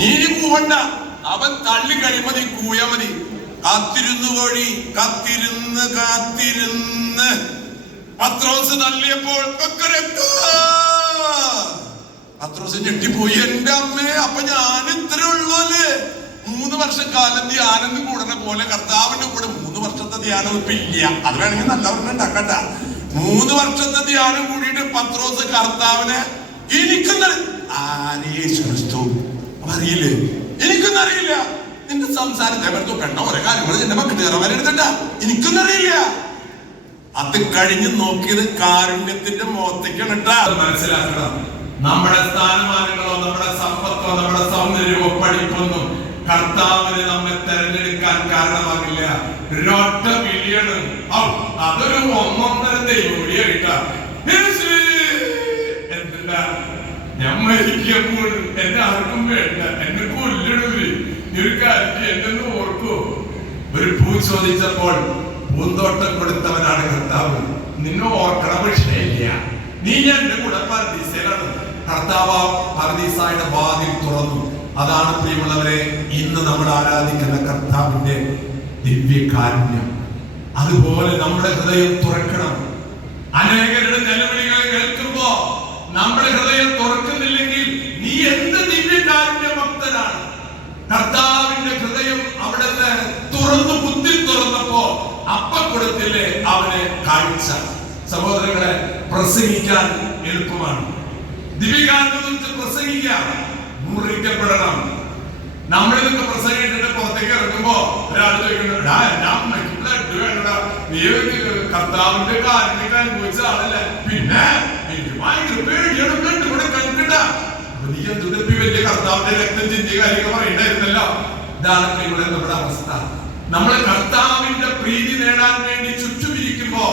നീ കൂവണ്ട, അവൻ തള്ളി കഴിയുമ്പോ നീ കൂയാ മതി. കാത്തിരുന്ന് കോഴി കാത്തിരുന്ന് കാത്തിരുന്ന് പത്രോസ് തള്ളിയപ്പോൾ പത്രോസ് ഞെട്ടിപ്പോയി. എന്റെ അമ്മേ, അപ്പൊ ഞാൻ ഇത്ര ഉള്ളൂ അല്ലേ? 3 വർഷക്കാലം ധ്യാനം കൂടുന്ന പോലെ കർത്താവിന്റെ കൂടെ 3 വർഷത്തെ ധ്യാനം ഇപ്പൊ ഇല്ല. അത് വേണമെങ്കിൽ നല്ലവണ്ണം ഉണ്ടാക്കട്ട. 3 വർഷത്തെ ധ്യാനം കൂടിയിട്ട് പത്രോസ് കർത്താവിനെ അറിയില്ലേ? എനിക്കൊന്നും അറിയില്ല. നിന്റെ സംസാരത്തെ പെണ്ണ ഓരോ കാര്യങ്ങൾ എന്റെ മക്കൾ കയറാൻ എനിക്കൊന്നും അറിയില്ല. അത് കഴിഞ്ഞ് നോക്കിയത് കാരുണ്യത്തിന്റെ മുഖത്തേക്കാണ് കേട്ടാ. മനസ്സിലാക്കണം, നമ്മുടെ സ്ഥാനമാനങ്ങളോ നമ്മുടെ സമ്പത്തോ നമ്മുടെ സൗന്ദര്യമോ പഠിപ്പൊന്നും കർത്താവിന് നമ്മെ തെരഞ്ഞെടുക്കാൻ കാരണമാകില്ല. ഒരൊറ്റ വിളിയാണ്, അതൊരു 1.5 ദൈവവിളിയായിട്ടാ. എന്തിനാ ഞാൻ മരിക്കുമ്പോൾ എന്നെ ആർക്കും വേണ്ട, എന്നെ കൊല്ലണവര് ഒരു കാര്യം എന്നെ ഓർക്കോ? ഒരു പൂ ചോദിച്ചപ്പോൾ പൂന്തോട്ടം കൊടുത്തവനാണ് കർത്താവ്. നിന്നെ ഓർക്കണ വിഷയമില്ല, നീ എന്റെ കൂടെ പർദീസയിലാണ്. കർത്താവ് പർദീസായുടെ വാതിൽ തുറന്നു. അതാണ് പ്രിയമുള്ളവരെ ഇന്ന് നമ്മൾ ആരാധിക്കുന്ന കർത്താവിന്റെ ദിവ്യകാരുണ്യം. അതുപോലെ നമ്മുടെ ഹൃദയം തുറക്കണം. അനേകരുടെ നിലവിളികൾ കേൾക്കുമ്പോ നമ്മുടെ ഹൃദയം തുറക്കുന്നില്ലെങ്കിൽ നീ എന്ത് ദിവ്യകാരുണ്യ ഭക്തനാണ്? കർത്താവിന്റെ ഹൃദയം അവിടെ തുറന്നു കുത്തി തുറന്നപ്പോ അപ്പ കൊടുത്തില്ലേ അവന് കാഴ്ച. സഹോദരങ്ങളെ, പ്രസംഗിക്കാൻ എളുപ്പമാണ്. ദിവ്യകാരുണ്യത്തെ പ്രസംഗിക്കാൻ മുറിക്കപ്പെടണം. നമ്മളിതൊക്കെ പ്രസംഗിച്ചിട്ട് പുറത്തേക്ക് ഇറങ്ങുമ്പോ ഒരാൾ ചോദിക്കുന്നുണ്ട്, കർത്താവിന്റെ കാരുണ്യം അനുഭവിച്ച ആളല്ലേ? പിന്നെ എനിക്ക് ഭയങ്കര പേടിയാണ്, ബ്ലഡ് കൂടെ കണ്ടിട്ട നീ എന്തുതപ്പി വലിയ കർത്താവിന്റെ രക്തം ചിന്തിയ കാര്യങ്ങൾ പറയണ്ടായിരുന്നല്ലോ. ഇതാണ് ഇവിടെ നമ്മുടെ അവസ്ഥ. നമ്മൾ കർത്താവിന്റെ പ്രീതി നേടാൻ വേണ്ടി ചുറ്റുമിരിക്കുമ്പോ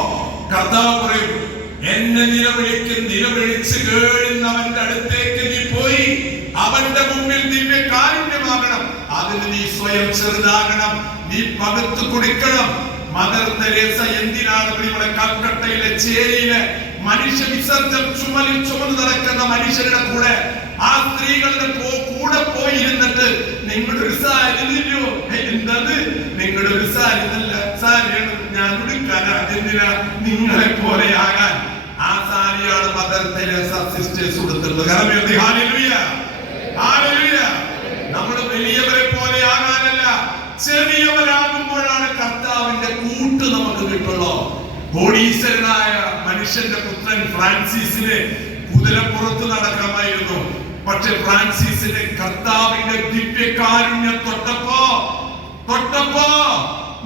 കർത്താവ് പറയും, എന്നെ നിലവിളിച്ച് കേഴുന്നവന്റെ അടുത്തേക്ക് നീ പോയി അവന്റെ മുമ്പിൽ ദിവ്യ കാരുണ്യമാകണം. അതിന് നീ സ്വയം ചെറുതാകണം, നീ പകുത്തു കുടിക്കണം. മദർ തെരേസ എന്തിനാണ് ഇവിടെ കൽക്കട്ടയിലെ ചേരിയിലെ മനുഷ്യ വിസർജനം ചുമന്ന് നടക്കുന്ന മനുഷ്യരുടെ കൂടെ ആ സ്ത്രീകളുടെ കൂടെ പോയിരുന്നിട്ട് നിങ്ങളുടെ ഒരു സാരിയോ എന്തത് നിങ്ങളുടെ ഒരു സാരി നല്ല സാരിയാണ് ഞാൻ ഉടുക്കാനാ, എന്തിനാ നിങ്ങളെ പോലെ ആകാൻ. ആ സാരിയാണ് മദർ തെരേസ സിസ്റ്റേഴ്സ് കൊടുത്തിട്ടുള്ളത്. നമ്മൾ വലിയവരെ പോലെ ആകാനല്ല, ചെറിയവരാകുമ്പോഴാണ് കർത്താവിന്റെ കൂട്ട് നമുക്ക് കിട്ടുള്ളൂ. കോടീശ്വരനായ മനുഷ്യന്റെ പുത്രൻ ഫ്രാൻസിസിന് കുതിരപ്പുറത്ത് നടക്കാമായിരുന്നു. പക്ഷെ ഫ്രാൻസിസിന്റെ കർത്താവിന്റെ ദിവ്യകാരുണ്യം തൊട്ടപ്പോ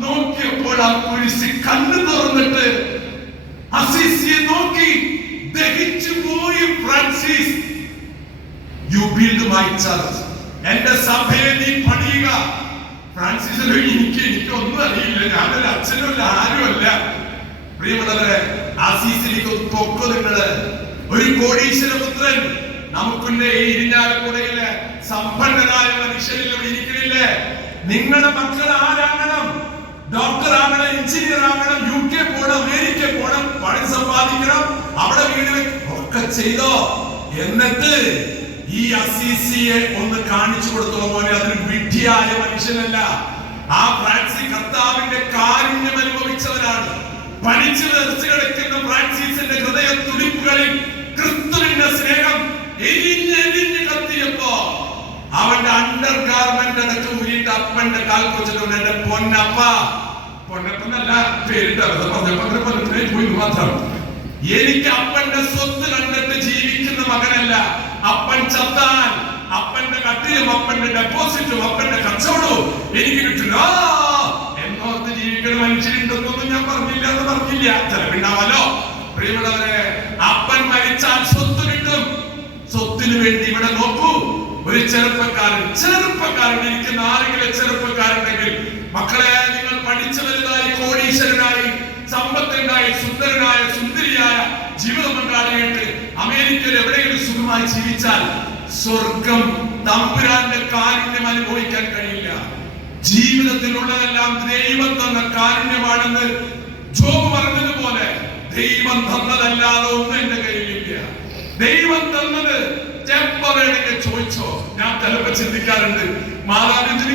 നോക്കിയപ്പോൾ ആ കുരിശ് കണ്ണു തുറന്നിട്ട് അസീസിയെ നോക്കി ദഹിച്ചു പോയി. Francis, you build my church, എന്റെ സഭയെ നീ പണിയുക. ഫ്രാൻസിസിന് എനിക്കൊന്നും അറിയില്ല, ഞാനൊരു അച്ഛനുമല്ല ആരുമല്ല. പ്രിയമുള്ളവരെ, അസീസിലേക്ക് പൊക്കോ നിങ്ങള്. ഒരു കോടീശ്വര പുത്രൻ നമുക്കുണ്ട്. ഈ ഇരിഞ്ഞാലക്കുടയിലെ സമ്പന്നനായ മനുഷ്യരിൽ ഇവിടെ ഇരിക്കണില്ലേ? നിങ്ങളുടെ മക്കൾ ആരാകണം? ഡോക്ടർ ആകണം, എഞ്ചിനീയർ ആകണം, UK പോകണം, അമേരിക്ക പോകണം, പണം സമ്പാദിക്കണം, അവിടെ വീട് ഒക്കെ ചെയ്തോ. എന്നിട്ട് ഈ അസീസിയെ ഒന്ന് കാണിച്ചു കൊടുത്തോ പോലെ അതൊരു വിഡ്ഢിയായ മനുഷ്യനല്ല. ആ ഫ്രാൻസിസ് കർത്താവിന്റെ കാരുണ്യം അനുഭവിച്ചവനാണ്. പനിച്ചു നിറച്ചു കിടക്കുന്ന ഫ്രാൻസിസിന്റെ ഹൃദയ തുടിപ്പുകളിൽ ക്രിസ്തുവിന്റെ സ്നേഹം എരിഞ്ഞെരിഞ്ഞ് കത്തിയപ്പോ അവന്റെ അണ്ടർ ഗാർമെന്റ് അടക്കം ഊരിട്ട് അപ്പന്റെ കാൽ കൊച്ചിട്ടുണ്ട്. എന്റെ പൊന്നപ്പനല്ല പേരിട്ട് പോയി മാത്രം. എനിക്ക് അപ്പന്റെ സ്വത്ത് കണ്ടിട്ട് ജീവിക്കുന്ന മകനല്ല. അപ്പൻ ചത്താൻ അപ്പന്റെ കട്ടിലും അപ്പന്റെ ഡെപ്പോസിറ്റും അപ്പന്റെ കച്ചവടവും എനിക്ക് കിട്ടില്ല എന്നോർത്ത് ജീവിക്കുന്ന മനുഷ്യരുണ്ടെന്നൊന്നും ഞാൻ പറഞ്ഞില്ല. ചിലവുണ്ടാവല്ലോ. പ്രിയമുള്ളവരെ, അപ്പൻ മരിച്ചാൽ സ്വത്ത് കിട്ടും. സ്വത്തിന് വേണ്ടി ഇവിടെ നോക്കൂ. ഒരു ചെറുപ്പക്കാരൻ ഇരിക്കുന്ന ആരെങ്കിലും ചെറുപ്പക്കാരുണ്ടെങ്കിൽ, മക്കളെ, നിങ്ങൾ പഠിച്ചു വലുതായി കോടീശ്വരനായി സമ്പത്തുണ്ടായി സുന്ദരനായ സുന്ദരിയായ ജീവിത പങ്കാളിയായിട്ട് അമേരിക്കയിൽ എവിടെയെങ്കിലും സുഖമായി ജീവിച്ചാൽ സ്വർഗം തമ്പുരാന്റെ കാരുണ്യം അനുഭവിക്കാൻ കഴിയില്ല. ജീവിതത്തിലുള്ളതെല്ലാം ദൈവം തന്ന കാരുണ്യമാണെന്ന് ജോബ് പറഞ്ഞതുപോലെ ദൈവം തന്നതല്ലാതെ ഒന്നും എന്റെ കയ്യിലില്ല. ദൈവം തന്നത് എപ്പോ വേണമെങ്കിൽ ചോദിച്ചോ. ഞാൻ ചിലപ്പോ ചിന്തിക്കാറുണ്ട്, മാതാപിതാക്കൾ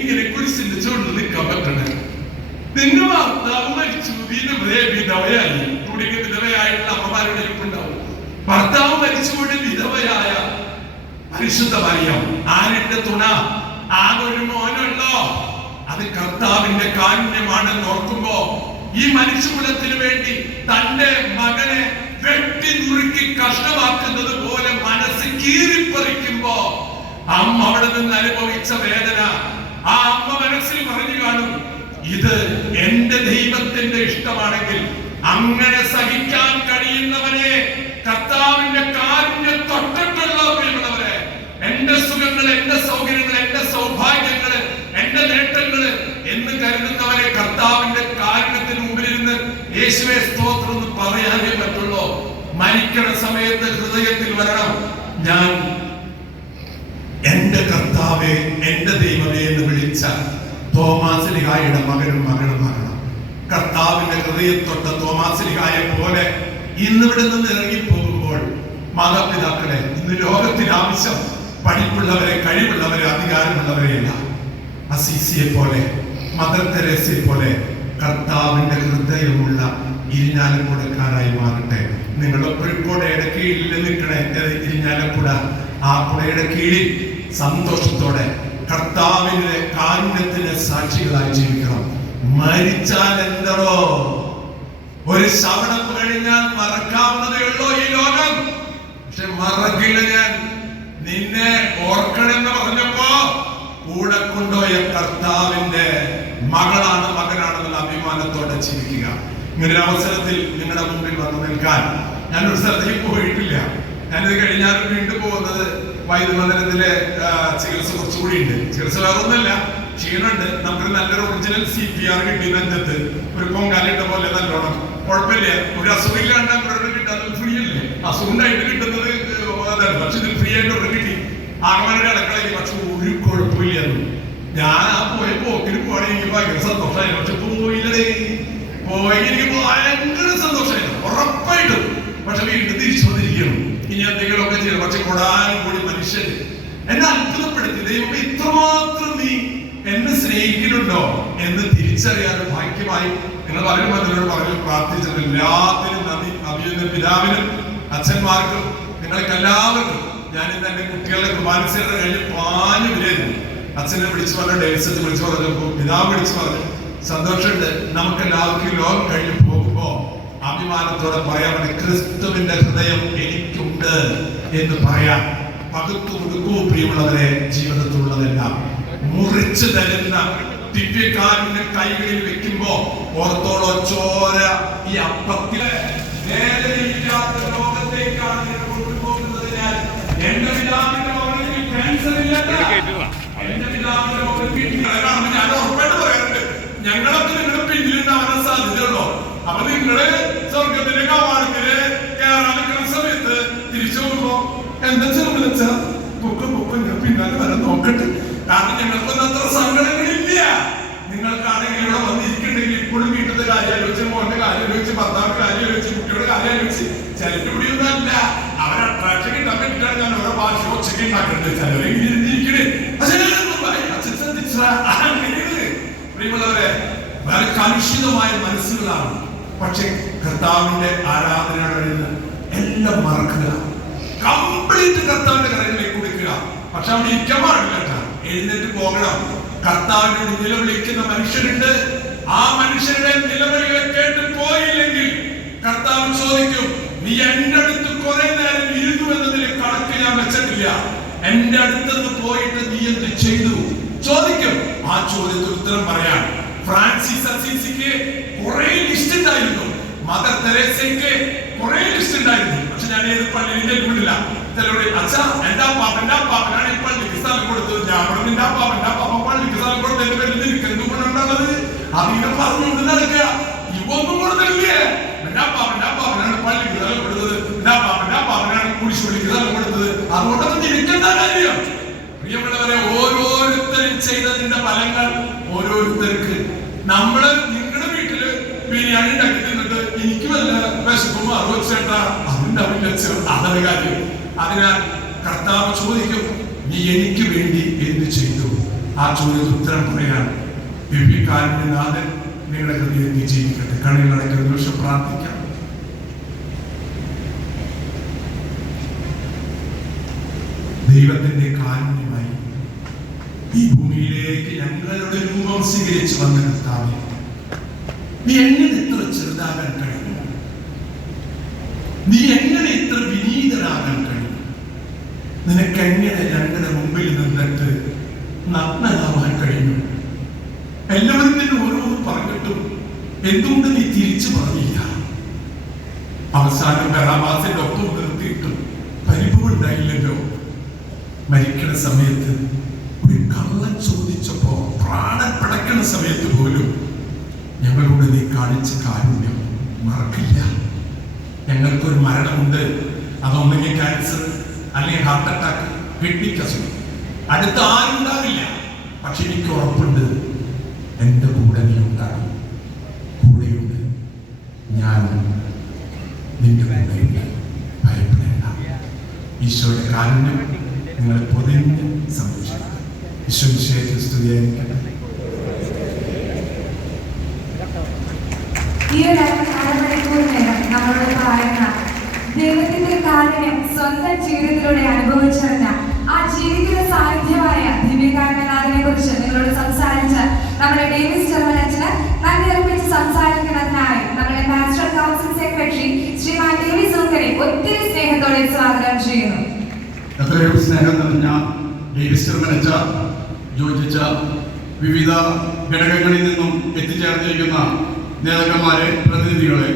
ഇങ്ങനെ കുരിശിന്റെ ചുവട്ടിൽ നിൽക്കാൻ പറ്റണേ. നിന്റെ ഭർത്താവ് മരിച്ചു, വിധവയായി, കുടുങ്ങിയ വിധവയായിട്ടുള്ള അമ്മമാരുടെ ഇരിപ്പുണ്ടാവും. ഭർത്താവ് മരിച്ചുകൊണ്ട് വിധവയായ പരിശുദ്ധ മറിയം, ആരുടെ തുണ? ആകൊരു മോനുള്ളോ? അത് കർത്താവിന്റെ കാരുണ്യമാണെന്ന് ഓർക്കുമ്പോ ഈ മനുഷ്യകുലത്തിന് വേണ്ടി തന്റെ മകനെ വെട്ടി നുറുക്കി കഷ്ടമാക്കുന്നത് പോലെ മനസ്സ് കീറിപ്പറിക്കുമ്പോ അമ്മ അവിടെ നിന്ന് അനുഭവിച്ച വേദന ആ അമ്മ മനസ്സിൽ പറഞ്ഞു കാണും, ഇത് എന്റെ ദൈവത്തിന്റെ ഇഷ്ടമാണെങ്കിൽ അങ്ങനെ സഹിക്കാൻ കഴിയുന്നവനെ കർത്താവിന്റെ കാരുണ്യം തൊട്ടിട്ടുള്ള പ്രിയമുള്ളവരെ, എന്റെ സുഖങ്ങൾ, എന്റെ സൗകര്യങ്ങൾ, എന്റെ സൗഭാഗ്യങ്ങള്, എന്റെ നേട്ടങ്ങള് എന്ന് കരുതുന്നവരെ കർത്താവിന്റെ കാരുണ്യത്തിന് മുമ്പിലിരുന്ന് യേശുവേ സ്തോത്രം എന്ന് പറയാനേ പറ്റുള്ളൂ. മരിക്കണ സമയത്ത് ഹൃദയത്തിൽ വരണം, ഞാൻ എന്റെ കർത്താവെ, എന്റെ ദൈവമേ എന്ന് വിളിച്ച തോമാശ്ലീഹായുടെ മകനും മകളുമാകണം. കർത്താവിന്റെ ഹൃദയത്തൊട്ട തോമാശ്ലീഹായെ പോലെ ഇന്നിവിടെ നിന്ന് ഇറങ്ങിപ്പോകുമ്പോൾ മാതാപിതാക്കളെ, ഇന്ന് ലോകത്തിന് ആവശ്യം പഠിപ്പുള്ളവരെ, കഴിവുള്ളവരെ, അധികാരമുള്ളവരെയല്ല. അസീസിയെ പോലെ, മദർ തെരേസയെ പോലെ കർത്താവിന്റെ ഹൃദയമുള്ള ഇരിഞ്ഞാലക്കുടക്കാരായി മാറട്ടെ. നിങ്ങളുടെ ഒരു കുടയുടെ കീഴിൽ നിൽക്കണേ ഇരിഞ്ഞാലക്കുട. ആ കുടയുടെ കീഴിൽ സന്തോഷത്തോടെ കർത്താവിന്റെ കാരുണ്യത്തിന് സാക്ഷികളായി ജീവിക്കണം. മരിച്ചാൽ എന്തോ, ഒരു ശവണം കഴിഞ്ഞാൽ മറക്കാവുന്നതേ ഉള്ളൂ ഈ ലോകം. പക്ഷെ മറക്കില്ല ഞാൻ. നിന്നെ ഓർക്കണമെന്ന് പറഞ്ഞപ്പോ കൂടെ കൊണ്ടുപോയ കർത്താവിന്റെ മകളാണ്, മകനാണെന്നുള്ള അഭിമാനത്തോടെ ജീവിക്കുക. ഇങ്ങനൊരു അവസരത്തിൽ നിങ്ങളുടെ മുമ്പിൽ വന്നു നിൽക്കാൻ ഞാനൊരു സ്ഥലത്തേക്ക് പോയിട്ടില്ല. ഞാനിത് കഴിഞ്ഞാലും വീണ്ടും പോകുന്നത് വൈദ്യമന്ദിരത്തിലെ ചികിത്സ കുറച്ചുകൂടി ഉണ്ട്. ചികിത്സ വേറൊന്നുമല്ല, ക്ഷീണുണ്ട്. നമുക്കൊരു നല്ലൊരു ഒറിജിനൽ CPR കിട്ടി. നെഞ്ചത്ത് ഒരു പൊങ്കാലിട്ട പോലെ നല്ലോണം, കുഴപ്പമില്ല. ഒരു അസുഖമില്ലാണ്ട് അവരോട് കിട്ടാൻ ഫ്രീ അല്ലേ? അസുഖം ഉണ്ടായിട്ട് കിട്ടുന്നത് അതാണ്. പക്ഷെ ഇത് ഫ്രീ ആയിട്ട് അവിടെ കിട്ടി. ആകമാരുടെ അടുക്കളയ്ക്ക്. പക്ഷെ ഒരു കുഴപ്പമില്ലായിരുന്നു. ഞാൻ ആ പോയ പോക്കിന് പോവാണെങ്കിൽ എനിക്ക് ഭയങ്കര സന്തോഷമായിരുന്നു. പക്ഷെ പോയില്ലേ, പോയി എനിക്ക് ഭയങ്കര സന്തോഷമായിരുന്നു ഉറപ്പായിട്ടും. പക്ഷെ വീണ്ടും തിരിച്ചു വന്നിരിക്കണം, ഇനി എന്തെങ്കിലുമൊക്കെ ചെയ്യണം. പക്ഷെ കൊടാനും കൂടി മനുഷ്യൻ എന്നെ അത്ഭുതപ്പെടുത്തി. ദൈവം ഇത്രമാത്രം നീ എന്നെ സ്നേഹിക്കുന്നുണ്ടോ എന്ന് തിരിച്ചറിയാനും ഭാഗ്യമായി. നിങ്ങൾ പലരും അതിനോട് പറഞ്ഞു പ്രാർത്ഥിച്ചത്. എല്ലാത്തിനും നന്ദി. അഭിയുടെ പിതാവിനും അച്ഛന്മാർക്കും നിങ്ങൾക്ക് എല്ലാവർക്കും. ഞാൻ ഇന്ന് എന്റെ കുട്ടികളുടെ കുർബാനസേവനം കഴിഞ്ഞ് പാഞ്ഞു വിലയിരുന്നു. അച്ഛനെ വിളിച്ചു പറഞ്ഞു, ഡേവിസത്തെ വിളിച്ചു പറഞ്ഞപ്പോ പിതാവ് വിളിച്ചു പറഞ്ഞു, സന്തോഷമുണ്ട്. നമുക്ക് എല്ലാവർക്കും ലോകം കഴിഞ്ഞ് പോകുമ്പോ അഭിമാനത്തോടെ പറയാൻ, ക്രിസ്തുവിന്റെ ഹൃദയം എനിക്കുണ്ട് എന്ന് പറയാൻ. പകുത്തു കൊടുക്കൂ പ്രിയമുള്ളവരെ, ജീവിതത്തിലുള്ളതെല്ലാം മുറിച്ചു തരുന്ന ദിവ്യകാരന്റെ കൈകളിൽ വെക്കുമ്പോ ഓർത്തോളോ, ചോര ഈ അപ്പത്തിലെ വേദനയില്ലാത്ത ലോകത്തേക്കാണ് കൊണ്ടുപോകുന്നതിനാൽ എന്റെ പിതാവിന്റെ മകനിൽ ക്യാൻസർ ഇല്ല. എന്റെ പിതാവിന്റെ മകനിൽ ഞാൻ ഉറപ്പായിട്ട് പറയാറുണ്ട്, ഞങ്ങളൊക്കെ നിങ്ങളുടെ പിന്നിലുണ്ടാവാൻ സാധ്യതയുള്ളൂ. അപ്പൊ നിങ്ങള് സ്വർഗത്തിന്റെ കവാടത്തില് കയറാൻ നിൽക്കുന്ന സമയത്ത് തിരിച്ചു പോകുമ്പോ എന്താ ചെറുപ്പ പൊക്കം ഞാൻ പിന്നാലെ വരാൻ നോക്കട്ടെ. കാരണം ഞങ്ങൾക്കൊന്നും അത്ര സങ്കടങ്ങളില്ല. നിങ്ങൾക്കാണെങ്കിൽ ഇവിടെ വന്നിരിക്കുന്നുണ്ടെങ്കിൽ ഇപ്പോഴും വീട്ടിലത്തെ കാര്യം ആലോചിച്ച്, മോന്റെ കാര്യം ആലോചിച്ച്, ഭർത്താവിന്റെ കാര്യം ആലോചിച്ച്, കുട്ടിയുടെ കാര്യം ആലോചിച്ച്, ചിലരുടെ കൂടിയൊന്നും അല്ല. അവർ അട്രാക്ഷൻ കിട്ടാൻ വേണ്ടിയിട്ടാണ് ഞാൻ ഓരോ ഭാഷ ഒച്ചയ്ക്ക് ഉണ്ടാക്കുന്നത്. ചിലരെങ്കിലും ഇരുന്നിരിക്കണേ അച്ഛൻ ശ്രദ്ധിച്ചാ. പ്രിയമുള്ളവരെ, വളരെ കലുഷിതമായ മനസ്സുകളാണ്. പക്ഷെ കർത്താവിന്റെ ആരാധനയുടെ എല്ലാം മറക്കുക, കംപ്ലീറ്റ് കർത്താവിന്റെ കരങ്ങളിലേക്ക് കൊടുക്കുക. പക്ഷെ അവിടെ ഇരിക്കാൻ പാടില്ല, എഴുന്നേറ്റ് പോകണം. കർത്താവിനോട് നിലവിളിക്കുന്ന മനുഷ്യരുണ്ട്. ആ മനുഷ്യരുടെ നിലവിളികളെ കേട്ട് പോയില്ലെങ്കിൽ കർത്താവ് ചോദിക്കും, നീ എന്റെ അടുത്ത് കുറെ നേരം ഇരുന്നു എന്നതിൽ കണക്ക് ഞാൻ വെച്ചിട്ടില്ല. എന്റെ അടുത്ത് പോയിട്ട് നീ എന്ത് ചെയ്തു ചോദിക്കും. ആ ചോദ്യത്തിന് ഉത്തരം പറയാൻ ഫ്രാൻസിസ് അസീസിക്ക് കുറെ ലിസ്റ്റ് ഉണ്ടായിരുന്നു. മദർ തെരേസയ്ക്ക് കുറെ ലിസ്റ്റ് ഉണ്ടായിരുന്നു. പക്ഷെ ഞാൻ ഏത് പള്ളിയിൽ വിടില്ല. ചിലരുടെ അച്ഛാ എന്റെ അപ്പാപ്പനാണ് ഈ പള്ളിക്ക് സ്ഥലം കൊടുത്തത്. ഞാൻ പറഞ്ഞു നിന്റെ അപ്പാപ്പ പള്ളിക്ക് സ്ഥലം കൊടുത്തതിന്റെ പേരിൽ നിനക്ക് എന്ത് ഗുണമുണ്ടാവുന്നത്? അതിനെ പറഞ്ഞുകൊണ്ട് നടക്കുക. ഇവൊന്നും കൊടുത്തില്ലേ? എന്റെ അപ്പാപ്പനാണ് പള്ളിക്ക് സ്ഥലം കൊടുത്തത്, എന്റെ അപ്പാപ്പനാണ് കുടിശ്ശുപള്ളിക്ക് സ്ഥലം കൊടുത്തത്. അതുകൊണ്ടൊന്നും നിനക്കെന്താ കാര്യം? പ്രിയമുള്ളവരെ, ഓരോരുത്തരും ചെയ്തതിന്റെ ഫലങ്ങൾ ഓരോരുത്തർക്ക്. നമ്മള് നിങ്ങളുടെ വീട്ടില് ബിരിയാണി ഉണ്ടാക്കി തിന്നിട്ട് എനിക്ക് വല്ല വിശപ്പും അറിവച്ചേട്ടാ അതുണ്ടാവില്ല, അതാണ് കാര്യം. അതിനാൽ കർത്താവ് ചോദിക്കും, നീ എനിക്ക് വേണ്ടി എന്ത് ചെയ്തു? ആ ചോദ്യത്തിന് ഉത്തരം പറയാൻ കാരുണ്യനാഥൻ നിങ്ങളുടെ ഹൃദയത്തിൽ ജീവിക്കട്ടെ. കണ്ണിലടയ്ക്കുന്ന നിമിഷം പ്രാർത്ഥിക്കാം. ദൈവത്തിന്റെ കാരുണ്യമായി ഈ ഭൂമിയിലേക്ക് ഞങ്ങളുടെ രൂപം സ്വീകരിച്ചു വന്ന കർത്താവേ, നീ എങ്ങനെ ഇത്ര ചെറുതാകാൻ കഴിയും? നീ എങ്ങനെ ഇത്ര വിനീതനാകാൻ കഴിയും? നിനക്കെങ്ങനെ ഞങ്ങളുടെ മുമ്പിൽ നിന്നിട്ട് നഗ്നനാവാൻ കഴിഞ്ഞു? എല്ലാവരും തന്നെ ഓരോന്ന് പറഞ്ഞിട്ടും എന്തുകൊണ്ട് നീ തിരിച്ചു പറഞ്ഞില്ല? അവസാനം ബറാബാസിന്റെ ഒപ്പം നിർത്തിയിട്ടും പരിഭവമുണ്ടായില്ലല്ലോ. മരിക്കണ സമയത്ത് ഒരു കള്ളൻ ചോദിച്ചപ്പോ, പ്രാണൻ പിടക്കണ സമയത്ത് പോലും ഞങ്ങളോട് നീ കാണിച്ച കാരുണ്യം മറക്കില്ല. ഞങ്ങൾക്കൊരു മരണമുണ്ട്, അതൊന്നെങ്കിൽ ക്യാൻസർ, അല്ലെങ്കിൽ ഹാർട്ട് അറ്റാക്ക്, കിഡ്നിക്ക് അസുഖം, അടുത്ത ആരുണ്ടാവില്ല. പക്ഷെ എനിക്ക് ഉറപ്പുണ്ട്, എൻ്റെ കൂടെ നീ ഉണ്ടാകും, കൂടെയുണ്ട്, ഞാൻ നിന്റെ കൂടെയുണ്ട്, ഭയപ്പെടേണ്ട. ഈശോയുടെ കാരുണ്യം നിങ്ങളെ പൊതിഞ്ഞ് സംരക്ഷിക്കുക. ഈശോ വിഷയത്തിൽ സ്തുതിയായിരിക്കട്ടെ. ഈ ഒരു അരമണിക്കൂർ നേരം നമ്മളോട് പറയുന്ന ദൈവത്തിന്റെ കാരുണ്യം സ്വന്തം ജീവിതത്തിലൂടെ അനുഭവിച്ചറിഞ്ഞ ആ ജീവിതത്തിന്റെ സാന്നിധ്യമായ ദിവ്യകാരുണ്യനാഥനെ കുറിച്ച് നിങ്ങളോട് സംസാരിച്ച നമ്മുടെ ഡേവിസ് ചെറുമനച്ചന് നന്ദി അർപ്പിച്ച് സംസാരിക്കുന്നതിനായി നമ്മുടെ പാസ്റ്റർ കൗൺസിൽ സെക്രട്ടറി ശ്രീമാൻ ഡേവിസ് ഊക്കരെ ഒത്തിരി സ്നേഹത്തോടെ സ്വാഗതം ചെയ്യുന്നു. എത്രയോ സ്നേഹം നിറഞ്ഞ ഡേവിസ് ചെറുമനച്ച യോജിച്ച വിവിധ ഘടകങ്ങളിൽ നിന്നും എത്തിച്ചേർന്നിരിക്കുന്ന നേതാക്കന്മാരെ, പ്രതിനിധികളെ,